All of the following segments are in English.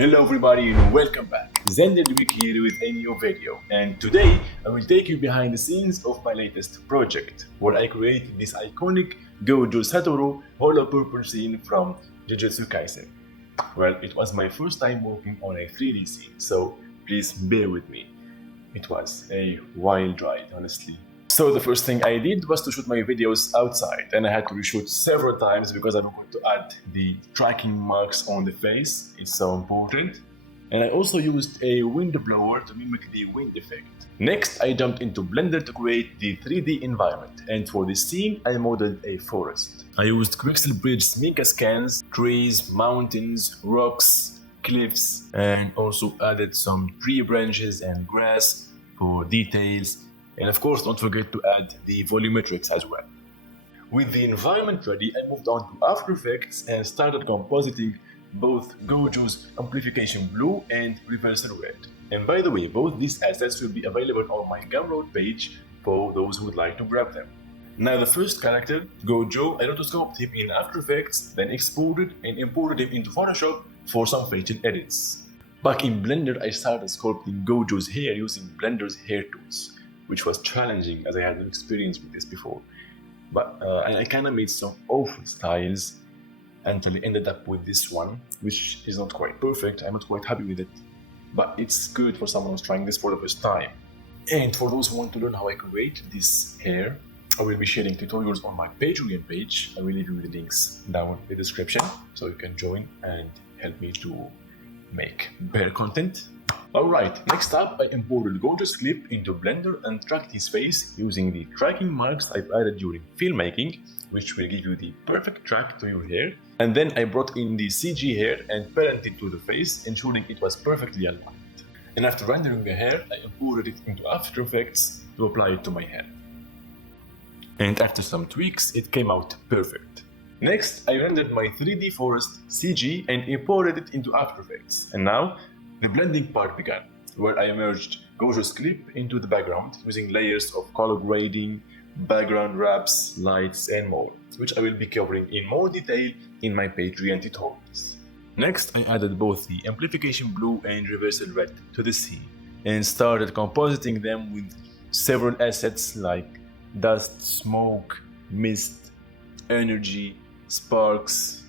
Hello everybody and welcome back. Xander Douik here with a new video, and today I will take you behind the scenes of my latest project where I created this iconic Gojo Satoru hollow purple scene from Jujutsu Kaisen. Well, it was my first time working on a 3D scene, so please bear with me. It was a wild ride, honestly. So the first thing I did was to shoot my videos outside, and I had to reshoot several times because I forgot to add the tracking marks on the face. It's so important. And I also used a wind blower to mimic the wind effect. Next, I jumped into Blender to create the 3D environment, and for this scene, I modeled a forest. I used Quixel Bridge Mica scans, trees, mountains, rocks, cliffs, and also added some tree branches and grass for details. And of course, don't forget to add the volumetrics as well. With the environment ready, I moved on to After Effects and started compositing both Gojo's Amplification Blue and Reversal Red. And by the way, both these assets will be available on my Gumroad page for those who would like to grab them. Now the first character, Gojo, I rotoscoped him in After Effects, then exported and imported him into Photoshop for some facial edits. Back in Blender, I started sculpting Gojo's hair using Blender's hair tools, which was challenging as I had no experience with this before. But I kinda made some awful styles until I ended up with this one, which is not quite perfect. I'm not quite happy with it, but it's good for someone who's trying this for the first time. And for those who want to learn how I create this hair, I will be sharing tutorials on my Triune page. I will leave you the links down in the description so you can join and help me to make better content. Alright, next up I imported Gojo's clip into Blender and tracked his face using the tracking marks I've added during filmmaking, which will give you the perfect track to your hair. And then I brought in the CG hair and parented to the face, ensuring it was perfectly aligned. And after rendering the hair, I imported it into After Effects to apply it to my hair. And after some tweaks, it came out perfect. Next, I rendered my 3D forest CG and imported it into After Effects. And now, the blending part began, where I merged Gojo's clip into the background using layers of color grading, background wraps, lights, and more, which I will be covering in more detail in my Patreon tutorials. Next, I added both the Amplification Blue and Reversal Red to the scene and started compositing them with several assets like dust, smoke, mist, energy, sparks,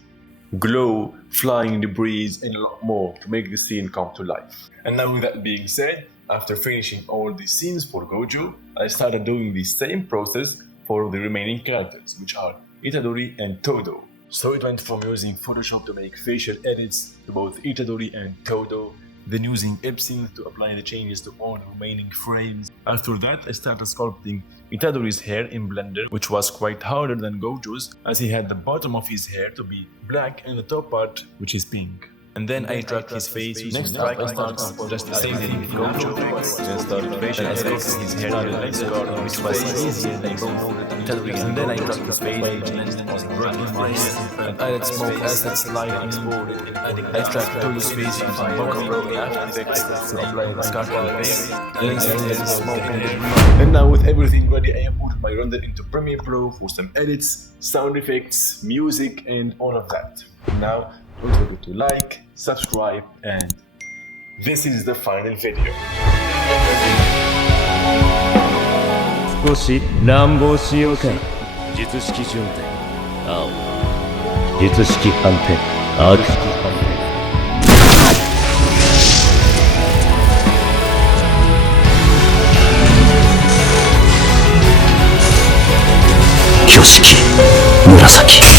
glow, flying debris, and a lot more to make the scene come to life. And now with that being said, after finishing all the scenes for Gojo, I started doing the same process for the remaining characters, which are Itadori and Todo. So it went from using Photoshop to make facial edits to both Itadori and Todo, then using Epson to apply the changes to all the remaining frames. After that, I started sculpting Itadori's hair in Blender, which was quite harder than Gojo's, as he had the bottom of his hair to be black and the top part, which is pink. And then I tracked his face using next track. I started just the same thing with Gojo, then started facial edits his hair in Blender, which was easier than Itadori. And then I tracked his face using broken face and added smoke assets, light exported. I tracked Todo's face using Gumroad and After Effects to apply the scar to the face. Then I added smoke and now with everything ready, I imported my render into Premiere Pro for some edits, sound effects, music, and all of that. Now, don't forget to like, subscribe, and this is the final video. 少し乱暴しようか。術式順転青、術式反転赤、挙式紫。